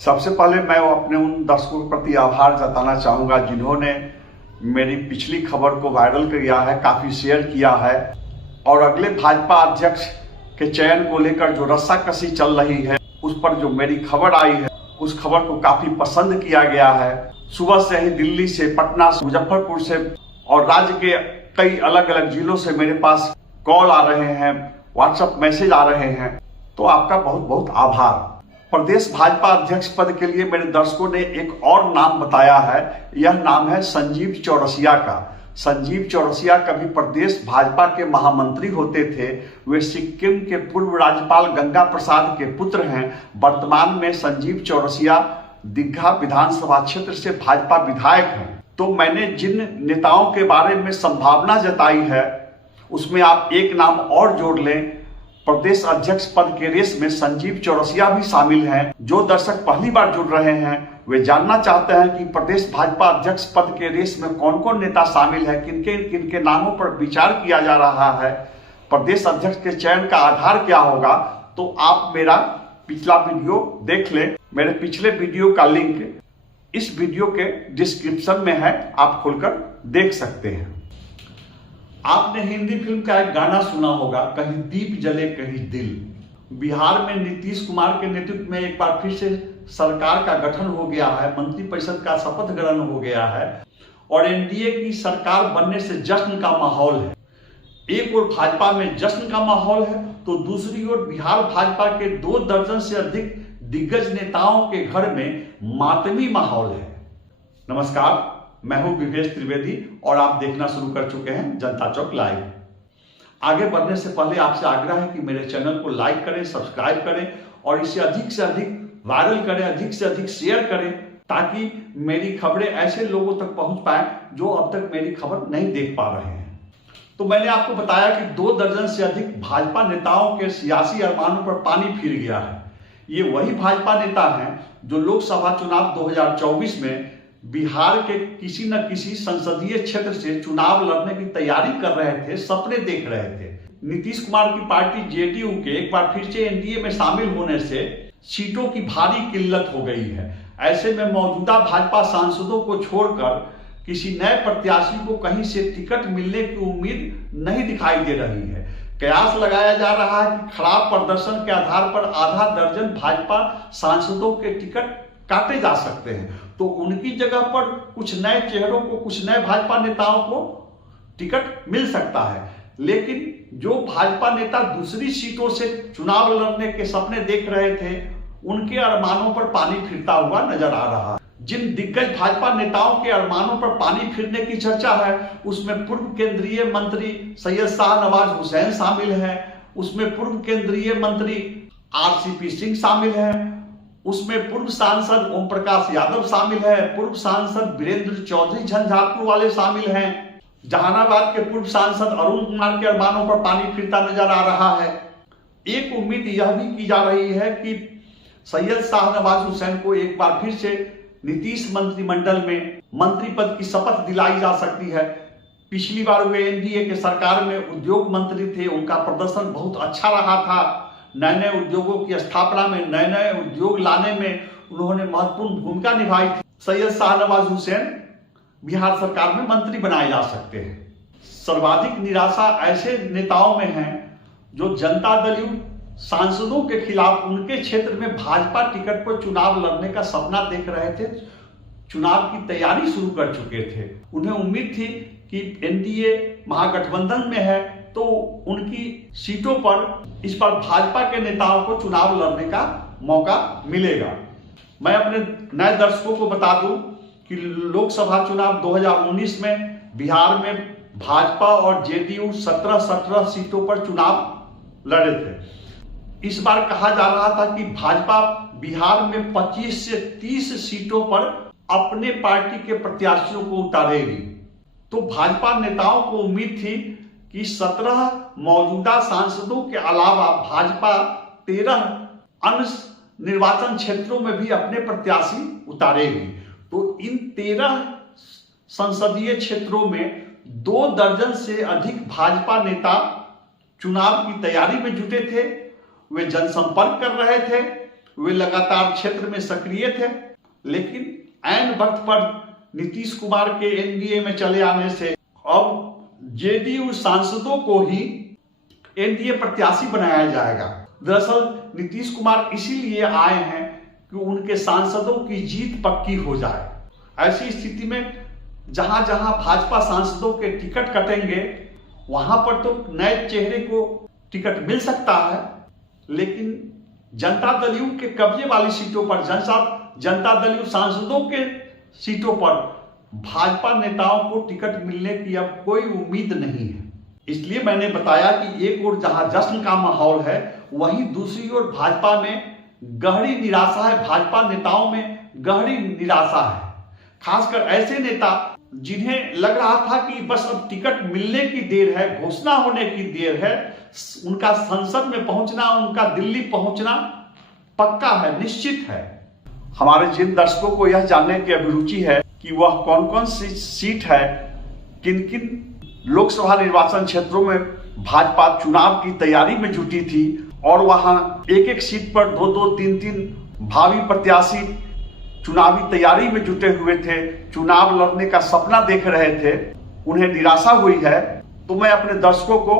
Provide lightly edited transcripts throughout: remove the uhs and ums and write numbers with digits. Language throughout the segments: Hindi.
सबसे पहले मैं अपने उन दर्शकों के प्रति आभार जताना चाहूँगा जिन्होंने मेरी पिछली खबर को वायरल किया है, काफ़ी शेयर किया है और अगले भाजपा अध्यक्ष के चयन को लेकर जो रस्साकसी चल रही है उस पर जो मेरी खबर आई है उस खबर को काफ़ी पसंद किया गया है। सुबह से ही दिल्ली से, पटना से, मुजफ्फरपुर से और राज्य के कई अलग अलग जिलों से मेरे पास कॉल आ रहे हैं, व्हाट्सएप मैसेज आ रहे हैं, तो आपका बहुत बहुत आभार। प्रदेश भाजपा अध्यक्ष पद के लिए मेरे दर्शकों ने एक और नाम बताया है, यह नाम है संजीव चौरसिया का। संजीव चौरसिया कभी प्रदेश भाजपा के महामंत्री होते थे। वे सिक्किम के पूर्व राज्यपाल गंगा प्रसाद के पुत्र हैं। वर्तमान में संजीव चौरसिया दीघा विधानसभा क्षेत्र से भाजपा विधायक हैं। तो मैंने जिन नेताओं के बारे में संभावना जताई है उसमें आप एक नाम और जोड़ लें, प्रदेश अध्यक्ष पद के रेस में संजीव चौरसिया भी शामिल हैं। जो दर्शक पहली बार जुड़ रहे हैं वे जानना चाहते हैं कि प्रदेश भाजपा अध्यक्ष पद के रेस में कौन कौन नेता शामिल है, किनके किनके नामों पर विचार किया जा रहा है, प्रदेश अध्यक्ष के चयन का आधार क्या होगा, तो आप मेरा पिछला वीडियो देख लें। मेरे पिछले वीडियो का लिंक इस वीडियो के डिस्क्रिप्शन में है, आप खोलकर देख सकते हैं। आपने हिंदी फिल्म का एक गाना सुना होगा, कहीं दीप जले कहीं दिल। बिहार में नीतीश कुमार के नेतृत्व में एक बार फिर से सरकार का गठन हो गया है, मंत्रिपरिषद का शपथ ग्रहण हो गया है और एनडीए की सरकार बनने से जश्न का माहौल है। एक ओर भाजपा में जश्न का माहौल है तो दूसरी ओर बिहार भाजपा के 2 दर्जन से अधिक दिग्गज नेताओं के घर में मातमी माहौल है। नमस्कार, मैं हूं विवेश त्रिवेदी और आप देखना शुरू कर चुके हैं जनता चौक लाइव। आगे बढ़ने से पहले आपसे आग्रह है कि मेरे चैनल को लाइक करें, सब्सक्राइब करें और इसे अधिक से अधिक वायरल करें, अधिक से अधिक शेयर करें, ताकि मेरी खबरें ऐसे लोगों तक पहुंच पाए जो अब तक मेरी खबर नहीं देख पा रहे हैं। तो मैंने आपको बताया कि 2 दर्जन से अधिक भाजपा नेताओं के सियासी अरमानों पर पानी फिर गया है। ये वही भाजपा नेता हैं जो लोकसभा चुनाव 2024 में बिहार के किसी न किसी संसदीय क्षेत्र से चुनाव लड़ने की तैयारी कर रहे थे, सपने देख रहे थे। नीतीश कुमार की पार्टी जेडीयू के एक बार फिर से एनडीए में शामिल होने से सीटों की भारी किल्लत हो गई है। ऐसे में मौजूदा भाजपा सांसदों को छोड़कर किसी नए प्रत्याशी को कहीं से टिकट मिलने की उम्मीद नहीं दिखाई दे रही है। कयास लगाया जा रहा है कि खराब प्रदर्शन के आधार पर आधा दर्जन भाजपा सांसदों के टिकट काटे जा सकते हैं, तो उनकी जगह पर कुछ नए चेहरों को, कुछ नए भाजपा नेताओं को टिकट मिल सकता है। लेकिन जो भाजपा नेता दूसरी सीटों से चुनाव लड़ने के सपने देख रहे थे उनके अरमानों पर पानी फिरता हुआ नजर आ रहा है। जिन दिग्गज भाजपा नेताओं के अरमानों पर पानी फिरने की चर्चा है उसमें पूर्व केंद्रीय मंत्री सैयद शाहनवाज हुसैन शामिल है, उसमें पूर्व केंद्रीय मंत्री आरसीपी सिंह शामिल है, उसमें पूर्व सांसद ओम प्रकाश यादव शामिल है, पूर्व सांसद वीरेंद्र चौधरी झंझारपुर वाले शामिल हैं, जहानाबाद के पूर्व सांसद अरुण कुमार के अरमानों पर पानी फिरता नजर आ रहा है। एक उम्मीद यह भी की जा रही है कि सैयद शाहनवाज हुसैन को एक बार फिर से नीतीश मंत्रिमंडल में मंत्री पद की शपथ दिलाई जा सकती है। पिछली बार वे एनडीए के सरकार में उद्योग मंत्री थे, उनका प्रदर्शन बहुत अच्छा रहा था। नए नए उद्योगों की स्थापना में, नए नए उद्योग लाने में उन्होंने महत्वपूर्ण भूमिका निभाई थी। सैयद शाहनवाज हुसैन बिहार सरकार में मंत्री बनाए जा सकते हैं। सर्वाधिक निराशा ऐसे नेताओं में है जो जनता दल सांसदों के खिलाफ उनके क्षेत्र में भाजपा टिकट पर चुनाव लड़ने का सपना देख रहे थे, चुनाव की तैयारी शुरू कर चुके थे। उन्हें उम्मीद थी कि एनडीए महागठबंधन में है तो उनकी सीटों पर इस बार भाजपा के नेताओं को चुनाव लड़ने का मौका मिलेगा। मैं अपने नए दर्शकों को बता दूं कि लोकसभा चुनाव 2019 में बिहार में भाजपा और जेडीयू 17 सीटों पर चुनाव लड़े थे। इस बार कहा जा रहा था कि भाजपा बिहार में 25 से 30 सीटों पर अपने पार्टी के प्रत्याशियों को उतारेगी। तो भाजपा नेताओं को उम्मीद थी कि 17 मौजूदा सांसदों के अलावा भाजपा 13 अन्य निर्वाचन क्षेत्रों में भी अपने प्रत्याशी उतारेगी। तो इन 13 संसदीय क्षेत्रों में 2 दर्जन से अधिक भाजपा नेता चुनाव की तैयारी में जुटे थे। वे जनसंपर्क कर रहे थे, वे लगातार क्षेत्र में सक्रिय थे, लेकिन ऐन वक्त पर नीतीश कुमार के एनडीए में चले आने से अब जेडीयू सांसदों को ही एनडीए प्रत्याशी बनाया जाएगा। दरअसल नीतीश कुमार इसीलिए आए हैं कि उनके सांसदों की जीत पक्की हो जाए। ऐसी स्थिति में जहां जहां भाजपा सांसदों के टिकट कटेंगे वहां पर तो नए चेहरे को टिकट मिल सकता है, लेकिन जनता दल यू के कब्जे वाली सीटों पर, जनता दल यू सांसदों के सीटों पर भाजपा नेताओं को टिकट मिलने की अब कोई उम्मीद नहीं है। इसलिए मैंने बताया कि एक ओर जहां जश्न का माहौल है, वहीं दूसरी ओर भाजपा में गहरी निराशा है, भाजपा नेताओं में गहरी निराशा है। खासकर ऐसे नेता जिन्हें लग रहा था कि बस अब टिकट मिलने की देर है, घोषणा होने की देर है, उनका संसद में पहुंचना, उनका दिल्ली पहुंचना पक्का है, निश्चित है। हमारे जिन दर्शकों को यह जानने की अभिरुचि है कि वह कौन कौन सी सीट है, किन किन लोकसभा निर्वाचन क्षेत्रों में भाजपा चुनाव की तैयारी में जुटी थी और वहां एक एक सीट पर 2-2, 3-3 भावी प्रत्याशी चुनावी तैयारी में जुटे हुए थे, चुनाव लड़ने का सपना देख रहे थे, उन्हें निराशा हुई है, तो मैं अपने दर्शकों को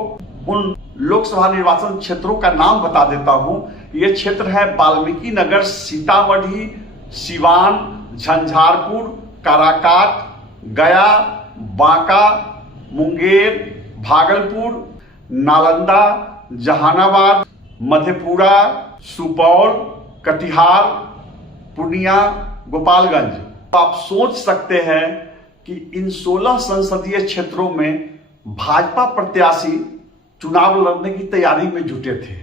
उन लोकसभा निर्वाचन क्षेत्रों का नाम बता देता हूं। ये क्षेत्र है वाल्मीकि नगर, सीतामढ़ी, सिवान, झंझारपुर, काराकाट, गया, बांका, मुंगेर, भागलपुर, नालंदा, जहानाबाद, मधेपुरा, सुपौल, कटिहार, पूर्णिया, गोपालगंज। तो आप सोच सकते हैं कि इन 16 संसदीय क्षेत्रों में भाजपा प्रत्याशी चुनाव लड़ने की तैयारी में जुटे थे।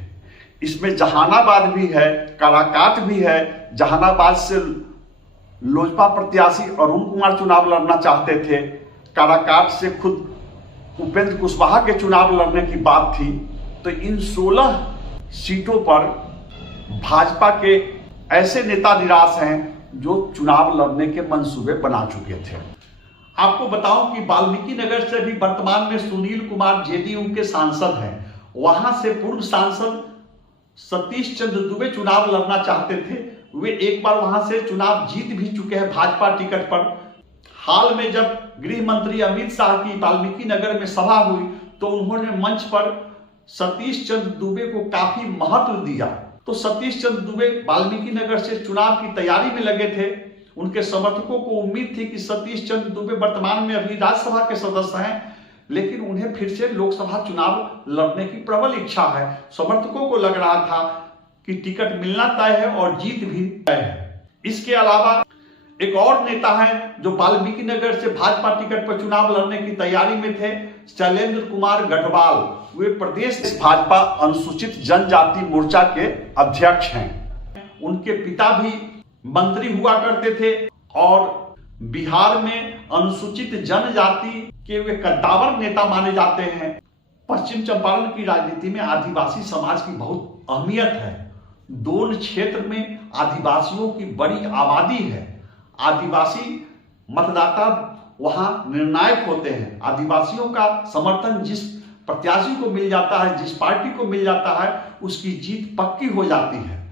इसमें जहानाबाद भी है, काराकाट भी है। जहानाबाद से लोजपा प्रत्याशी अरुण कुमार चुनाव लड़ना चाहते थे, काराकाट से खुद उपेंद्र कुशवाहा के चुनाव लड़ने की बात थी। तो इन 16 सीटों पर भाजपा के ऐसे नेता निराश हैं जो चुनाव लड़ने के मंसूबे बना चुके थे। आपको बताऊं कि वाल्मीकि नगर से भी वर्तमान में सुनील कुमार जेडीयू के सांसद हैं। वहां से पूर्व सांसद सतीश चंद्र दुबे चुनाव लड़ना चाहते थे। वे एक बार वहां से चुनाव जीत भी चुके हैं भाजपा टिकट पर। हाल में जब गृह मंत्री अमित शाह की वाल्मीकि नगर में सभा हुई तो उन्होंने मंच पर सतीश चंद्र दुबे को काफी महत्व दिया। तो सतीश चंद्र दुबे वाल्मीकि नगर से चुनाव की तैयारी में लगे थे। उनके समर्थकों को उम्मीद थी कि सतीश चंद्र दुबे वर्तमान में अभी राज्यसभा के सदस्य हैं, लेकिन उन्हें फिर से लोकसभा चुनाव लड़ने की प्रबल इच्छा है। समर्थकों को लग रहा था कि टिकट मिलना तय है और जीत भी तय है। इसके अलावा एक और नेता है जो वाल्मीकि नगर से भाजपा टिकट पर चुनाव लड़ने की तैयारी में थे, शैलेंद्र कुमार गढ़वाल। वे प्रदेश भाजपा अनुसूचित जनजाति मोर्चा के अध्यक्ष हैं। उनके पिता भी मंत्री हुआ करते थे और बिहार में अनुसूचित जनजाति के वे कद्दावर नेता माने जाते हैं। पश्चिम चंपारण की राजनीति में आदिवासी समाज की बहुत अहमियत है। दोन क्षेत्र में आदिवासियों की बड़ी आबादी है। आदिवासी मतदाता वहां निर्णायक होते हैं। आदिवासियों का समर्थन जिस प्रत्याशी को मिल जाता है, जिस पार्टी को मिल जाता है, उसकी जीत पक्की हो जाती है।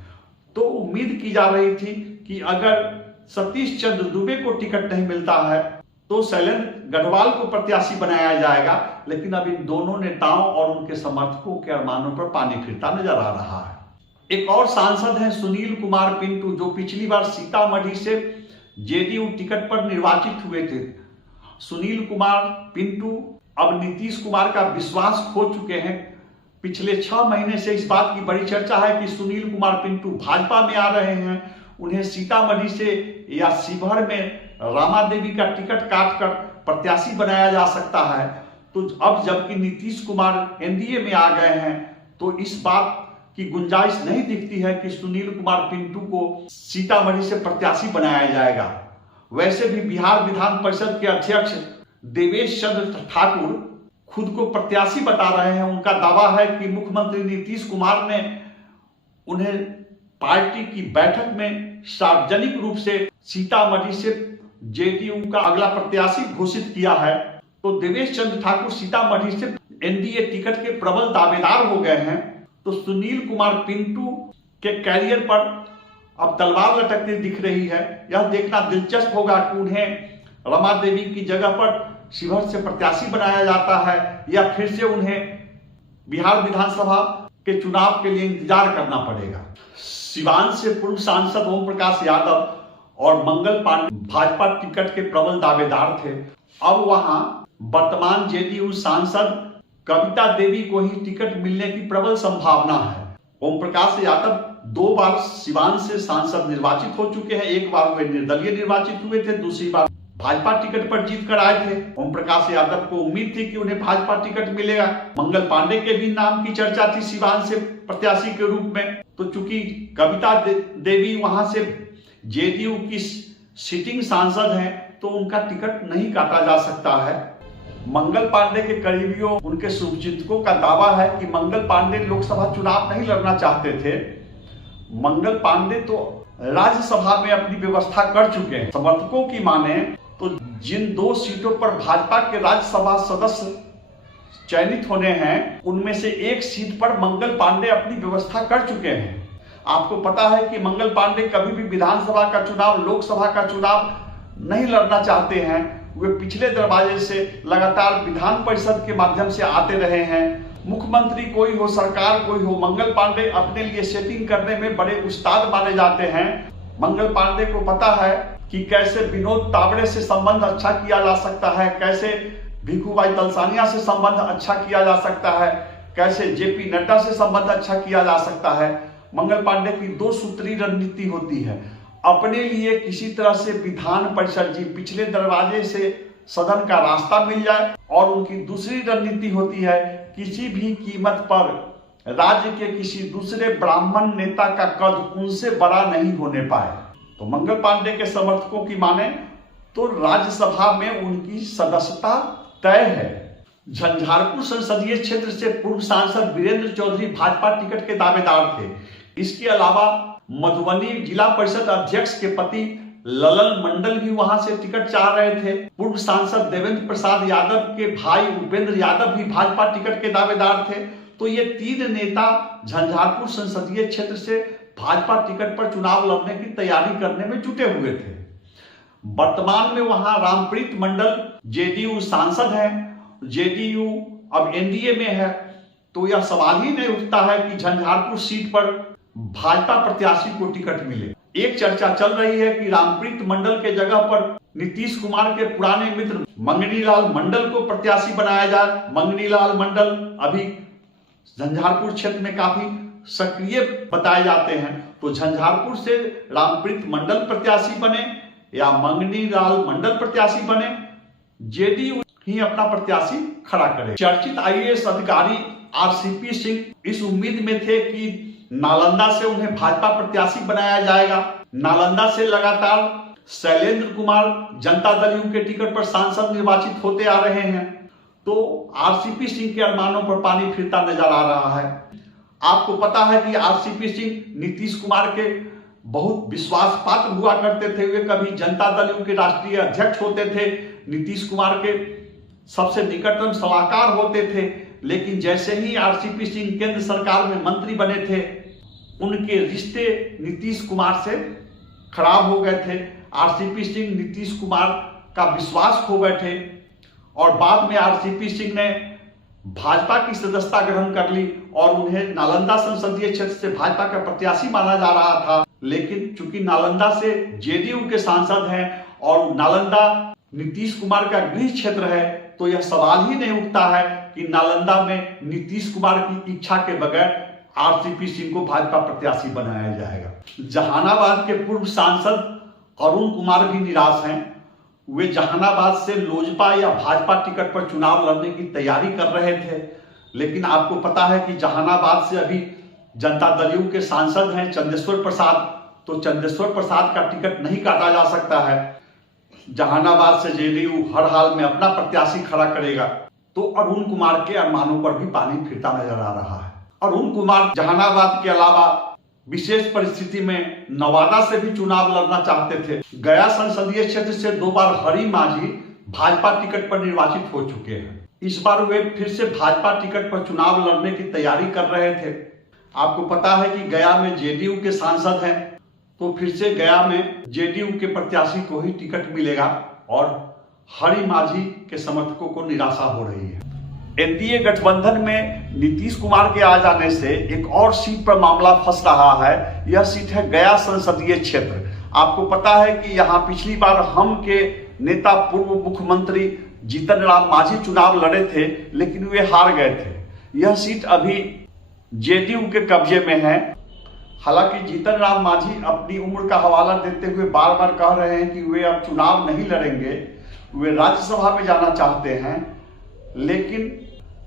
तो उम्मीद की जा रही थी कि अगर सतीश चंद्र दुबे को टिकट नहीं मिलता है तो शैलेंद्र गढ़वाल को प्रत्याशी बनाया जाएगा, लेकिन अब इन दोनों नेताओं और उनके समर्थकों के अरमानों पर पानी फिरता नजर आ रहा है। एक और सांसद हैं सुनील कुमार पिंटू, जो पिछली बार सीतामढ़ी से जेडीयू टिकट पर निर्वाचित हुए थे। सुनील कुमार पिंटू अब नीतीश कुमार का विश्वास खो चुके हैं। पिछले 6 महीने से इस बात की बड़ी चर्चा है कि सुनील कुमार पिंटू भाजपा में आ रहे हैं। उन्हें सीतामढ़ी से या शिवहर में रामा देवी का टिकट काटकर प्रत्याशी बनाया जा सकता है। तो अब जबकि नीतीश कुमार एनडीए में आ गए हैं तो इस बात की गुंजाइश नहीं दिखती है कि सुनील कुमार पिंटू को सीतामढ़ी से प्रत्याशी बनाया जाएगा। वैसे भी बिहार विधान परिषद के अध्यक्ष देवेश चंद्र ठाकुर खुद को प्रत्याशी बता रहे हैं। उनका दावा है कि मुख्यमंत्री नीतीश कुमार ने उन्हें पार्टी की बैठक में सार्वजनिक रूप से सीतामढ़ी से जेडीयू का अगला प्रत्याशी घोषित किया है। तो देवेश चंद्र ठाकुर सीतामढ़ी से एनडीए टिकट के प्रबल दावेदार हो गए हैं। तो सुनील कुमार पिंटू के कैरियर पर अब तलवार लटकती दिख रही है। यह देखना दिलचस्प होगा कि उन्हें रमा देवी की जगह पर शिवहर से प्रत्याशी बनाया जाता है या फिर से उन्हें बिहार विधानसभा के चुनाव के लिए इंतजार करना पड़ेगा। सिवान से पूर्व सांसद ओम प्रकाश यादव और मंगल पांडे भाजपा टिकट के प्रबल दावेदार थे। अब वहां वर्तमान जेडीयू सांसद कविता देवी को ही टिकट मिलने की प्रबल संभावना है। ओम प्रकाश यादव 2 बार सिवान से सांसद निर्वाचित हो चुके हैं। एक बार वे निर्दलीय निर्वाचित हुए थे, दूसरी बार भाजपा टिकट पर जीत कर आए थे। ओम प्रकाश यादव को उम्मीद थी कि उन्हें भाजपा टिकट मिलेगा। मंगल पांडे के भी नाम की चर्चा थी सिवान से प्रत्याशी के रूप में। तो चूंकि कविता देवी वहां से जेडीयू की सिटिंग सांसद हैं, तो उनका टिकट नहीं काटा जा सकता है। मंगल पांडे के करीबियों, उनके शुभचिंतकों का दावा है कि मंगल पांडे लोकसभा चुनाव नहीं लड़ना चाहते थे। मंगल पांडे तो राज्यसभा में अपनी व्यवस्था कर चुके हैं। समर्थकों की माने तो जिन 2 सीटों पर भाजपा के राज्यसभा सदस्य चयनित होने हैं, उनमें से 1 सीट पर मंगल पांडे अपनी व्यवस्था कर चुके हैं। आपको पता है कि मंगल पांडे कभी भी विधानसभा का चुनाव, लोकसभा का चुनाव नहीं लड़ना चाहते हैं। वे पिछले दरवाजे से लगातार विधान परिषद के माध्यम से आते रहे हैं। मुख्यमंत्री कोई हो, सरकार कोई हो, मंगल पांडे अपने लिए सेटिंग करने में बड़े उस्ताद माने जाते हैं। मंगल पांडे को पता है कि कैसे विनोद तावड़े से संबंध अच्छा किया जा सकता है, कैसे भिखूभाई तलसानिया से संबंध अच्छा किया जा सकता है, कैसे जेपी नड्डा से संबंध अच्छा किया जा सकता है। मंगल पांडे की 2 सूत्री रणनीति होती है। अपने लिए किसी तरह से विधान परिषद जी पिछले दरवाजे से सदन का रास्ता मिल जाए, और उनकी दूसरी रणनीति होती है किसी भी कीमत पर राज्य के किसी दूसरे ब्राह्मण नेता का कद उनसे बड़ा नहीं होने पाए। तो मंगल पांडे के समर्थकों की माने तो राज्यसभा में उनकी सदस्यता तय है। झंझारपुर संसदीय क्षेत्र से पूर्व सांसद वीरेंद्र चौधरी भाजपा टिकट के दावेदार थे। इसके अलावा मधुबनी जिला परिषद अध्यक्ष के पति ललन मंडल भी वहां से टिकट चाह रहे थे। पूर्व सांसद देवेंद्र प्रसाद यादव के भाई उपेंद्र यादव भी भाजपा टिकट के दावेदार थे। तो ये 3 नेता झंझारपुर संसदीय क्षेत्र से भाजपा टिकट पर चुनाव लड़ने की तैयारी करने में जुटे हुए थे। वर्तमान में वहां रामप्रीत मंडल जेडीयू सांसद हैं। जेडीयू अब एनडीए में है, तो यह सवाल ही नहीं उठता है कि झंझारपुर सीट पर भाजपा प्रत्याशी को टिकट मिले। एक चर्चा चल रही है कि रामप्रीत मंडल के जगह पर नीतीश कुमार के पुराने मित्र मंगनी लाल मंडल को प्रत्याशी बनाया जाए। मंगनी लाल मंडल अभी झंझारपुर क्षेत्र में काफी सक्रिय बताए जाते हैं। तो झंझारपुर से रामप्रीत मंडल प्रत्याशी बने या मंगनी लाल मंडल प्रत्याशी बने, जेडीयू ही अपना प्रत्याशी खड़ा करे। चर्चित आईएएस अधिकारी आरसीपी सिंह इस उम्मीद में थे कि नालंदा से उन्हें भाजपा प्रत्याशी बनाया जाएगा। नालंदा से लगातार शैलेंद्र कुमार जनता दल यू के टिकट पर सांसद निर्वाचित होते आ रहे हैं। तो आरसीपी सिंह के अरमानों पर पानी फिरता नजर आ रहा है। आपको पता है कि आरसीपी सिंह नीतीश कुमार के बहुत विश्वास पात्र हुआ करते थे। वे कभी जनता दल यू के राष्ट्रीय अध्यक्ष होते थे, नीतीश कुमार के सबसे निकटतम सलाहकार होते थे। लेकिन जैसे ही आरसीपी सिंह केंद्र सरकार में मंत्री बने थे, उनके रिश्ते नीतीश कुमार से खराब हो गए थे। आरसीपी सिंह नीतीश कुमार का विश्वास खो बैठे और बाद में आरसीपी सिंह ने भाजपा की सदस्यता ग्रहण कर ली और उन्हें नालंदा संसदीय क्षेत्र से भाजपा का प्रत्याशी माना जा रहा था। लेकिन चूंकि नालंदा से जेडीयू के सांसद हैं और नालंदा नीतीश कुमार का गृह क्षेत्र है, तो यह सवाल ही नहीं उठता है कि नालंदा में नीतीश कुमार की इच्छा के बगैर आरसीपी सिंह को भाजपा प्रत्याशी बनाया जाएगा। जहानाबाद के पूर्व सांसद अरुण कुमार भी निराश हैं। वे जहानाबाद से लोजपा या भाजपा टिकट पर चुनाव लड़ने की तैयारी कर रहे थे। लेकिन आपको पता है कि जहानाबाद से अभी जनता दल यू के सांसद हैं चंदेश्वर प्रसाद, तो चंदेश्वर प्रसाद का टिकट नहीं काटा जा सकता है। जहानाबाद से जेडीयू हर हाल में अपना प्रत्याशी खड़ा करेगा। तो अरुण कुमार के अरमानों पर भी पानी फिरता नजर आ रहा है। अरुण कुमार जहानाबाद के अलावा विशेष परिस्थिति में नवादा से भी चुनाव लड़ना चाहते थे। गया संसदीय क्षेत्र से 2 बार हरि माझी भाजपा टिकट पर निर्वाचित हो चुके हैं। इस बार वे फिर से भाजपा टिकट पर चुनाव लड़ने की तैयारी कर रहे थे। आपको पता है कि गया में जेडीयू के सांसद हैं तो फिर से गया में जेडीयू के प्रत्याशी को ही टिकट मिलेगा और हरि माझी के समर्थकों को निराशा हो रही है। एनडीए गठबंधन में नीतीश कुमार के आ जाने से एक और सीट पर मामला फंस रहा है। यह सीट है गया संसदीय क्षेत्र। आपको पता है कि यहां पिछली बार हम के नेता पूर्व मुख्यमंत्री जीतन राम मांझी चुनाव लड़े थे, लेकिन वे हार गए थे। यह सीट अभी जेडीयू के कब्जे में है। हालांकि जीतन राम मांझी अपनी उम्र का हवाला देते हुए बार बार कह रहे हैं कि वे अब चुनाव नहीं लड़ेंगे, वे राज्यसभा में जाना चाहते हैं। लेकिन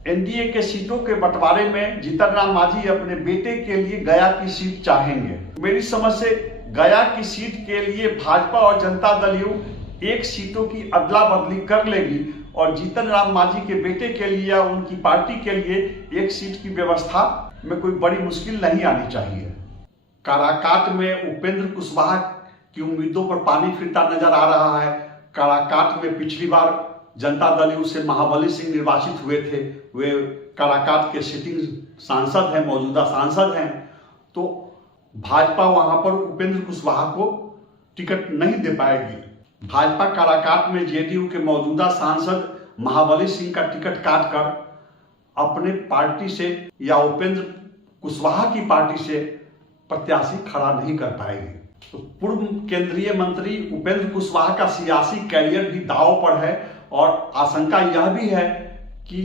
एनडीए के सीटों के बंटवारे में जीतन राम मांझी अपने बेटे के लिए गया की सीट चाहेंगे। मेरी समझ से गया की सीट के लिए भाजपा और जनता दल यू एक सीटों की अदला बदली कर लेगी और जीतन राम मांझी के बेटे के लिए या उनकी पार्टी के लिए एक सीट की व्यवस्था में कोई बड़ी मुश्किल नहीं आनी चाहिए। काराकाट में उपेंद्र कुशवाहा की उम्मीदों पर पानी फिरता नजर आ रहा है। काराकाट में पिछली बार जनता दल यू से महाबली सिंह निर्वाचित हुए थे। वे काराकाट के सिटिंग सांसद हैं, मौजूदा सांसद हैं। तो भाजपा वहां पर उपेंद्र कुशवाहा को टिकट नहीं दे पाएगी। भाजपा काराकाट में जेडीयू के मौजूदा सांसद महाबली सिंह का टिकट काटकर अपने पार्टी से या उपेंद्र कुशवाहा की पार्टी से प्रत्याशी खड़ा नहीं कर पाएगी। तो पूर्व केंद्रीय मंत्री उपेंद्र कुशवाहा का सियासी कैरियर भी दांव पर है और आशंका यह भी है कि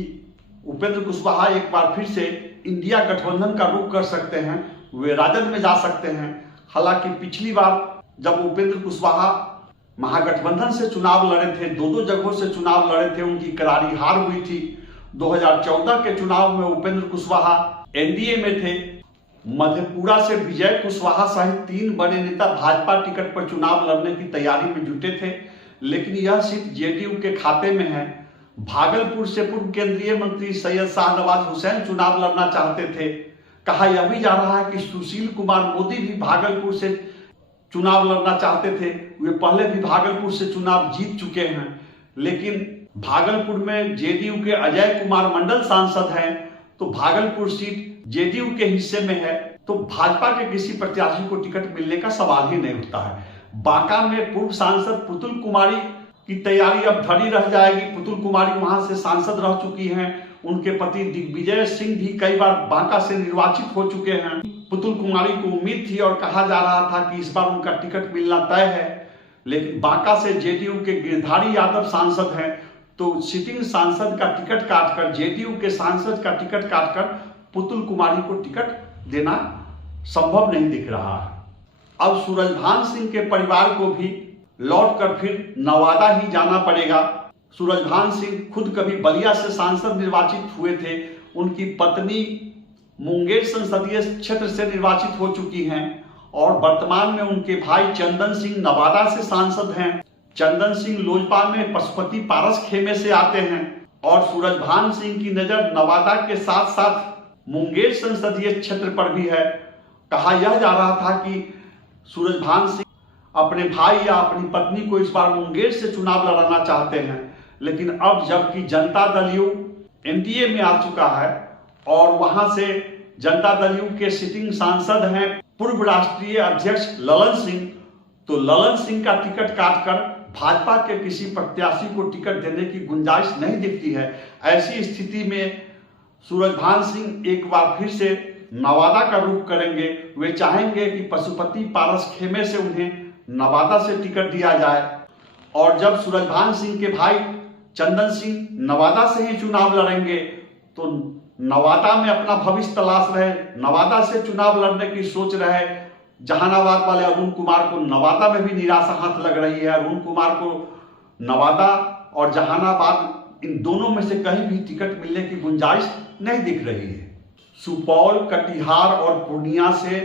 उपेंद्र कुशवाहा एक बार फिर से इंडिया गठबंधन का रुख कर सकते हैं, वे राजद में जा सकते हैं। हालांकि पिछली बार जब उपेंद्र कुशवाहा महागठबंधन से चुनाव लड़े थे, दो जगहों से चुनाव लड़े थे, उनकी करारी हार हुई थी। 2014 के चुनाव में उपेंद्र कुशवाहा एनडीए में थे। मधेपुरा से विजय कुशवाहा सहित 3 बड़े नेता भाजपा टिकट पर चुनाव लड़ने की तैयारी में जुटे थे, लेकिन यह सीट जेडीयू के खाते में है। भागलपुर से पूर्व केंद्रीय मंत्री सैयद शाहनवाज हुसैन चुनाव लड़ना चाहते थे। कहा यह भी जा रहा है कि सुशील कुमार मोदी भी भागलपुर से चुनाव लड़ना चाहते थे। वे पहले भी भागलपुर से चुनाव जीत चुके हैं, लेकिन भागलपुर में जेडीयू के अजय कुमार मंडल सांसद हैं, तो भागलपुर सीट जेडीयू के हिस्से में है, तो भाजपा के किसी प्रत्याशी को टिकट मिलने का सवाल ही नहीं उठता है। बांका में पूर्व सांसद पुतुल कुमारी की तैयारी अब धरी रह जाएगी। पुतुल कुमारी वहां से सांसद रह चुकी हैं। उनके पति दिग्विजय सिंह भी कई बार बांका से निर्वाचित हो चुके हैं। पुतुल कुमारी को उम्मीद थी और कहा जा रहा था कि इस बार उनका टिकट मिलना तय है, लेकिन बांका से जेडीयू के गिरधारी यादव सांसद हैं, तो सिटिंग सांसद का टिकट काटकर, जेडीयू के सांसद का टिकट काटकर पुतुल कुमारी को टिकट देना संभव नहीं दिख रहा है। अब सूरजभान सिंह के परिवार को भी लौटकर फिर नवादा ही जाना पड़ेगा। सूरजभान सिंह खुद कभी बलिया से सांसद निर्वाचित हुए थे। उनकी पत्नी मुंगेर संसदीय क्षेत्र से निर्वाचित हो चुकी हैं और वर्तमान में उनके भाई चंदन सिंह नवादा से सांसद हैं। चंदन सिंह लोजपा में पशुपति पारस खेमे से आते हैं और सूरजभान सिंह की नजर नवादा के साथ साथ मुंगेर संसदीय क्षेत्र पर भी है। कहा यह जा रहा था कि सूरजभान सिंह अपने भाई या अपनी पत्नी को इस बार मुंगेर से चुनाव लड़ाना चाहते हैं, लेकिन अब जबकि जनता दल यू एनडीए में आ चुका है और वहां से जनता दल यू के सिटिंग सांसद हैं पूर्व राष्ट्रीय अध्यक्ष ललन सिंह, तो ललन सिंह का टिकट काटकर भाजपा के किसी प्रत्याशी को टिकट देने की गुंजाइश नहीं दिखती है। ऐसी स्थिति में सूरजभान सिंह एक बार फिर से नवादा का रुख करेंगे। वे चाहेंगे कि पशुपति पारस खेमे से उन्हें नवादा से टिकट दिया जाए और जब सूरजभान सिंह के भाई चंदन सिंह नवादा से ही चुनाव लड़ेंगे तो नवादा में अपना भविष्य तलाश रहे, नवादा से चुनाव लड़ने की सोच रहे। जहानाबाद वाले अरुण कुमार को नवादा में भी निराशा हाथ लग रही है। अरुण कुमार को नवादा और जहानाबाद इन दोनों में से कहीं भी टिकट मिलने की गुंजाइश नहीं दिख रही है। सुपौल, कटिहार और पूर्णिया से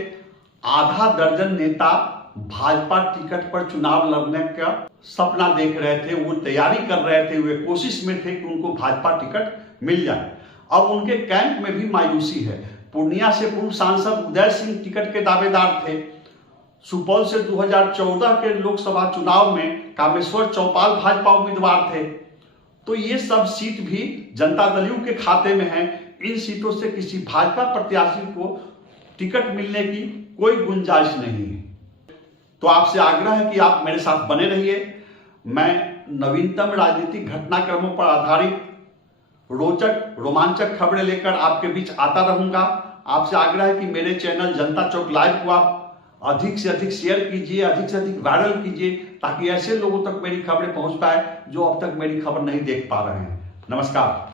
आधा दर्जन नेता भाजपा टिकट पर चुनाव लड़ने का सपना देख रहे थे, वो तैयारी कर रहे थे, वे कोशिश में थे कि उनको भाजपा टिकट मिल जाए। अब उनके कैंप में भी मायूसी है। पूर्णिया से पूर्व सांसद उदय सिंह टिकट के दावेदार थे। सुपौल से 2014 के लोकसभा चुनाव में कामेश्वर चौपाल भाजपा उम्मीदवार थे। तो ये सब सीट भी जनता दल यू के खाते में है। इन सीटों से किसी भाजपा प्रत्याशी को टिकट मिलने की कोई गुंजाइश नहीं है। तो आपसे आग्रह है कि आप मेरे साथ बने रहिए। मैं नवीनतम राजनीतिक घटनाक्रमों पर आधारित रोचक रोमांचक खबरें लेकर आपके बीच आता रहूंगा। आपसे आग्रह है कि मेरे चैनल जनता चौक लाइव को आप अधिक से अधिक शेयर कीजिए, अधिक से अधिक वायरल कीजिए, ताकि ऐसे लोगों तक मेरी खबरें पहुंच पाए जो अब तक मेरी खबर नहीं देख पा रहे हैं। नमस्कार।